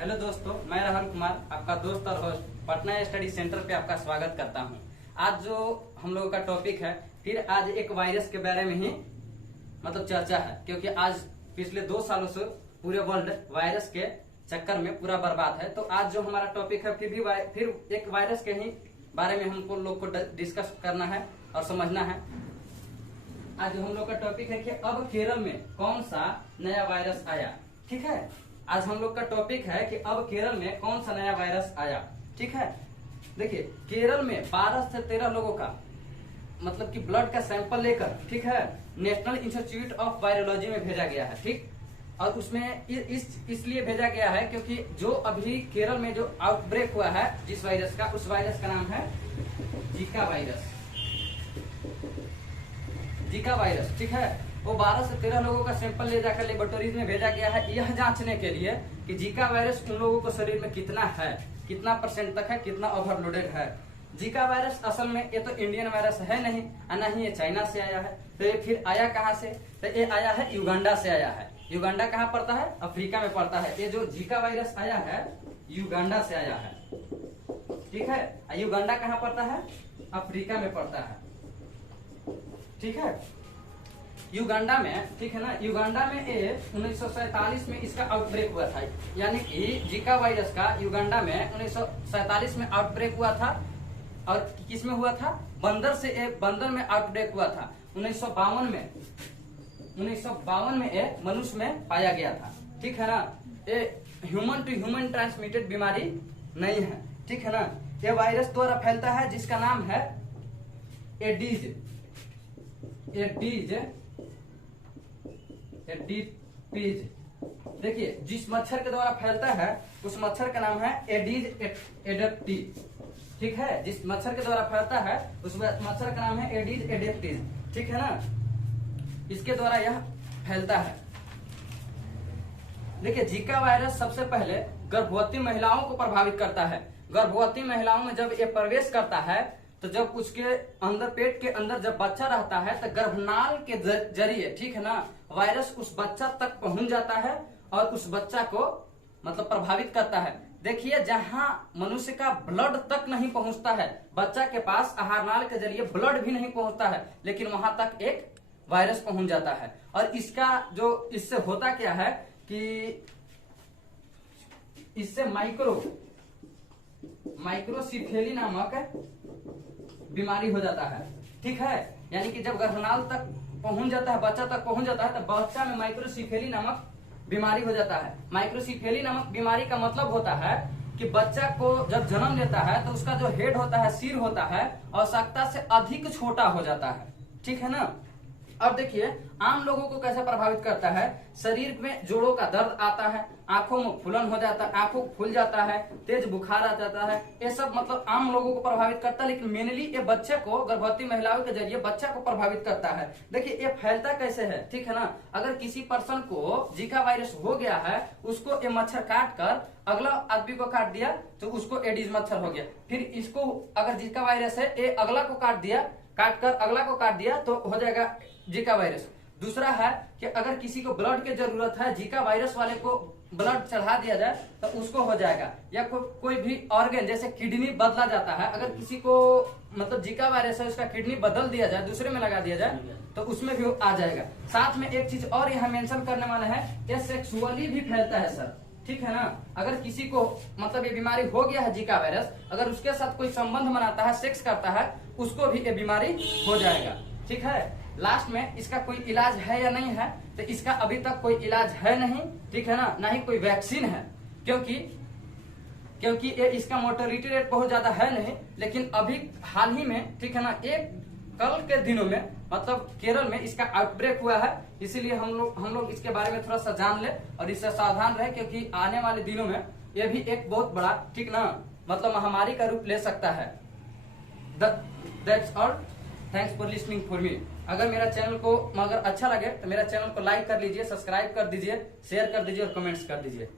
Hello दोस्तों, मैं राहुल कुमार आपका दोस्त और होस्ट पटना स्टडी सेंटर पे आपका स्वागत करता हूं। आज जो हम लोगों का टॉपिक है, फिर आज एक वायरस के बारे में ही चर्चा है, क्योंकि आज पिछले 2 सालों से पूरे वर्ल्ड वायरस के चक्कर में पूरा बर्बाद है। तो आज जो हमारा टॉपिक है फिर एक वायरस के ही बारे में हमको लोग को डिस्कस करना है और समझना है। आज हम लोग का टॉपिक है कि अब केरल में कौन सा नया वायरस आया। ठीक है, आज हम लोग का टॉपिक है कि अब केरल में कौन सा नया वायरस आया। ठीक है, देखिए केरल में 12 से 13 लोगों का कि ब्लड का सैंपल लेकर, ठीक है, नेशनल इंस्टीट्यूट ऑफ वायरोलॉजी में भेजा गया है। ठीक, और उसमें इसलिए भेजा गया है क्योंकि जो अभी केरल में जो आउटब्रेक हुआ है जिस वायरस का, उस वायरस का नाम है जीका वायरस। जीका वायरस, ठीक है, वो 12 से 13 लोगों का सैंपल ले जाकर लेबोरेटरीज में भेजा गया है, यह जांचने के लिए कि जीका वायरस उन लोगों को शरीर में कितना है, कितना % तक है, कितना ओवरलोडेड है। जीका वायरस असल में ये तो इंडियन वायरस है नहीं, ना ही ये चाइना से आया है। तो ये फिर आया कहाँ से? तो ये आया है युगांडा से आया है। युगांडा कहाँ पड़ता है? अफ्रीका में पड़ता है। ये जो जीका वायरस आया है युगांडा से आया है। ठीक है, युगांडा कहाँ पड़ता है? अफ्रीका में पड़ता है। ठीक है, युगांडा में, ठीक है ना, युगांडा में 1947 में इसका आउटब्रेक हुआ था। यानी कि जीका वायरस का युगांडा में 1947 में आउटब्रेक हुआ था। और किस में हुआ था? बंदर में आउटब्रेक हुआ था। 1952 में ये मनुष्य में पाया गया था। ठीक है ना, ये ह्यूमन टू ह्यूमन ट्रांसमिटेड बीमारी नहीं है। ठीक है ना, ये वायरस द्वारा फैलता है जिसका नाम है एडीज। देखिए, जिस मच्छर के द्वारा फैलता है उस मच्छर का नाम है एडीज एडेप्टी। ठीक है, जिस मच्छर के द्वारा फैलता है उस मच्छर का नाम है एडीज एडेप्टीज। ठीक है ना, इसके द्वारा यह फैलता है। देखिए, जीका वायरस सबसे पहले गर्भवती महिलाओं को प्रभावित करता है। गर्भवती महिलाओं में जब ये प्रवेश करता है तो जब उसके अंदर, पेट के अंदर जब बच्चा रहता है तो गर्भनाल के जरिए, ठीक है ना, वायरस उस बच्चा तक पहुंच जाता है और उस बच्चा को प्रभावित करता है। देखिए, जहां मनुष्य का ब्लड तक नहीं पहुंचता है, बच्चा के पास आहार नाल के जरिए ब्लड भी नहीं पहुंचता है, लेकिन वहां तक एक वायरस पहुंच जाता है। और इससे होता क्या है कि इससे माइक्रोसिफेली नामक बीमारी हो जाता है। ठीक है, यानी कि जब गर्भनाल तक पहुंच जाता है, बच्चा तक पहुंच जाता है, तो बच्चा में माइक्रोसिफेली नामक बीमारी हो जाता है। माइक्रोसिफेली नामक बीमारी का मतलब होता है कि बच्चा को जब जन्म लेता है तो उसका जो हेड होता है, सिर होता है, आवश्यकता से अधिक छोटा हो जाता है। ठीक है ना। अब देखिए, आम लोगों को कैसे प्रभावित करता है? शरीर में जोड़ों का दर्द आता है, आंखों में फूलन हो जाता है, आंखों फूल जाता है, तेज बुखार आ जाता है। ये सब आम लोगों को प्रभावित करता है, लेकिन मेनली ये बच्चे को, गर्भवती महिलाओं के जरिए बच्चा को प्रभावित करता है। देखिए, ये फैलता कैसे है? ठीक है ना, अगर किसी पर्सन को जीका वायरस हो गया है, उसको ये मच्छर काट कर अगला आदमी को काट दिया तो उसको एडीज मच्छर हो गया। फिर इसको अगर जीका वायरस है, ये अगला को काट कर अगला को काट दिया तो हो जाएगा जीका वायरस। दूसरा है कि अगर किसी को ब्लड की जरूरत है, जीका वायरस वाले को ब्लड चढ़ा दिया जाए तो उसको हो जाएगा। या कोई भी ऑर्गन जैसे किडनी बदला जाता है, अगर किसी को जीका वायरस है, उसका किडनी बदल दिया जाए, दूसरे में लगा दिया जाए तो उसमें भी आ जाएगा। साथ में एक चीज और यहाँ मेंशन करने वाला है, ये सेक्सुअली भी फैलता है सर। ठीक है ना, अगर किसी को ये बीमारी हो गया है जीका वायरस, अगर उसके साथ कोई संबंध बनाता है, सेक्स करता है, उसको भी ये बीमारी हो जाएगा। ठीक है, लास्ट में इसका कोई इलाज है या नहीं है? तो इसका अभी तक कोई इलाज है नहीं। ठीक है ना ही कोई वैक्सीन है, क्योंकि ये इसका मोर्टेलिटी रेट बहुत ज्यादा है नहीं। लेकिन अभी हाल ही में, ठीक है ना, कल के दिनों में केरल में इसका आउटब्रेक हुआ है। इसीलिए हम लोग इसके बारे में थोड़ा सा जान ले और इससे सावधान रहे, क्योंकि आने वाले दिनों में यह भी एक बहुत बड़ा, ठीक ना, महामारी का रूप ले सकता है। That's all, thanks for listening for me. अगर मेरा चैनल को अच्छा लगे तो मेरा चैनल को लाइक कर लीजिए, सब्सक्राइब कर दीजिए, शेयर कर दीजिए और कमेंट्स कर दीजिए।